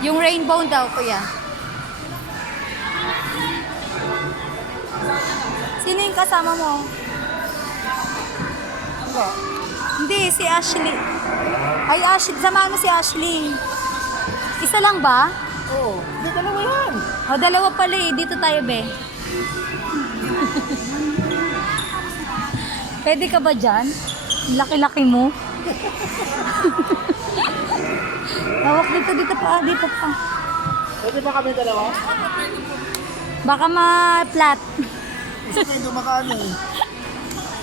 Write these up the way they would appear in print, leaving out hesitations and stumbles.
Yung rainbow daw, kuya. Sino yung kasama mo? Wala. Hindi, si Ashley. Ay, Ashley. Samahan mo si Ashley. Isa lang ba? Oo. Hindi, dalawa yan. O, dalawa pala eh. Dito tayo, be. Pwede ka ba dyan? Laki-laki mo. Hawak dito, dito pa, dito pa. Pwede ba kami dalawa? Baka ma-flat. Kasi kayo dumakaano eh.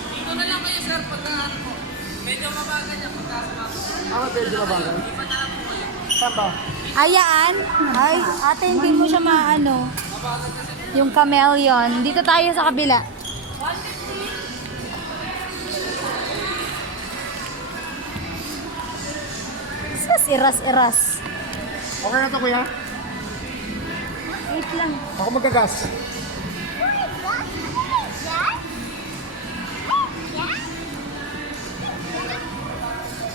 Dito na lang kayo sir, pagkaan po. Medyo mabagal niya pagkasama. Ako pwede ba bagay? Saan ba? Ayaan. Ay, ate, hindi mo siya maano. Yung chameleon. Dito tayo sa kabila. Sus, iras-iras. Okay na to kuya? Wait lang. Ako magagas.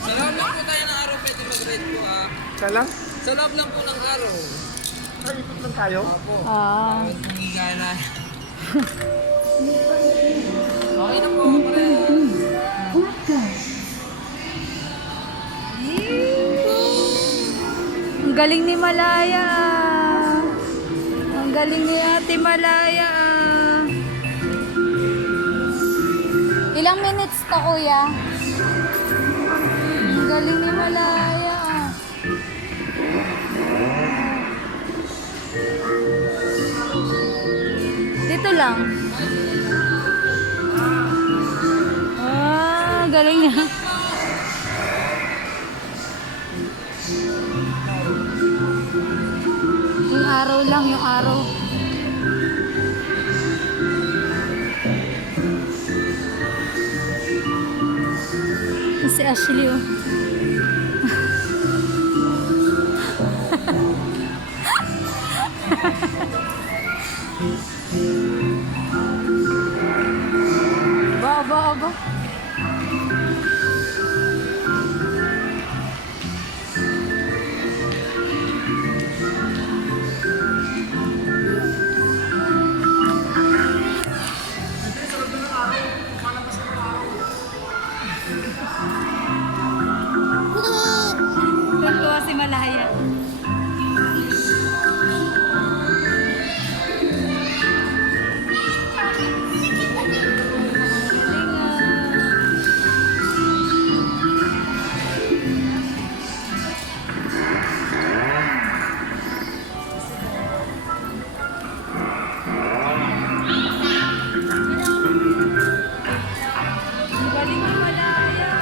Sa loob lang po tayo ng araw, pwede mag-ride po ah. Saan lang? Sa loob lang po ng araw. Ay, ikot lang tayo. Opo. Ah. Humiga na. Okay na po, pare. Ang galing ni Malaya. Ang galing ni Ate Malaya. Ilang minutes to, kuya? Ang galing ni Malaya. Dito lang. Ah, galing niya. Yung araw lang, yung araw. Si Ashley, oh. Aba. Tuntua si Malaya. Ang galing ni Malaya.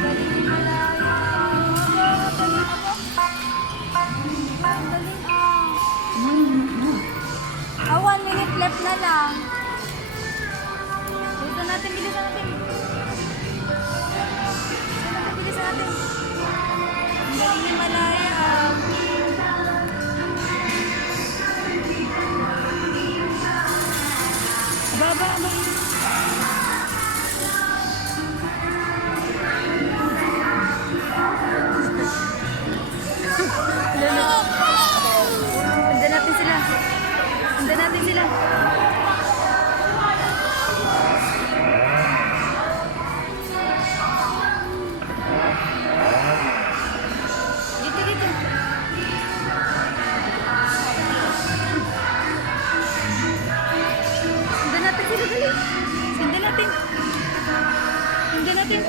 Galing ni Malaya. Galing ah. 1 minute left na lang. Bilisan natin, bilisan natin. Bilisan natin. Ang galing ni Malaya. Baba. Sundan natin sila. Sundan natin sila. Dito. Sundan natin sila, dali. Sundan natin. Sundan natin.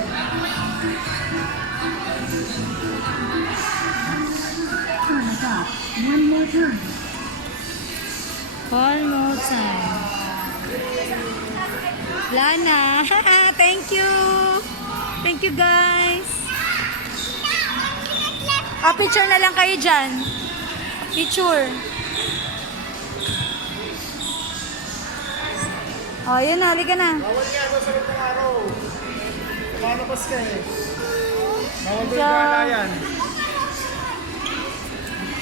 One more time. Lana, thank you. Thank you, guys. Picture na lang kayo dyan. Picture. Yun na, halika na. Bawal nga sa ng araw. Lumalabas ka eh. Bawal doon Diyan. gala yan.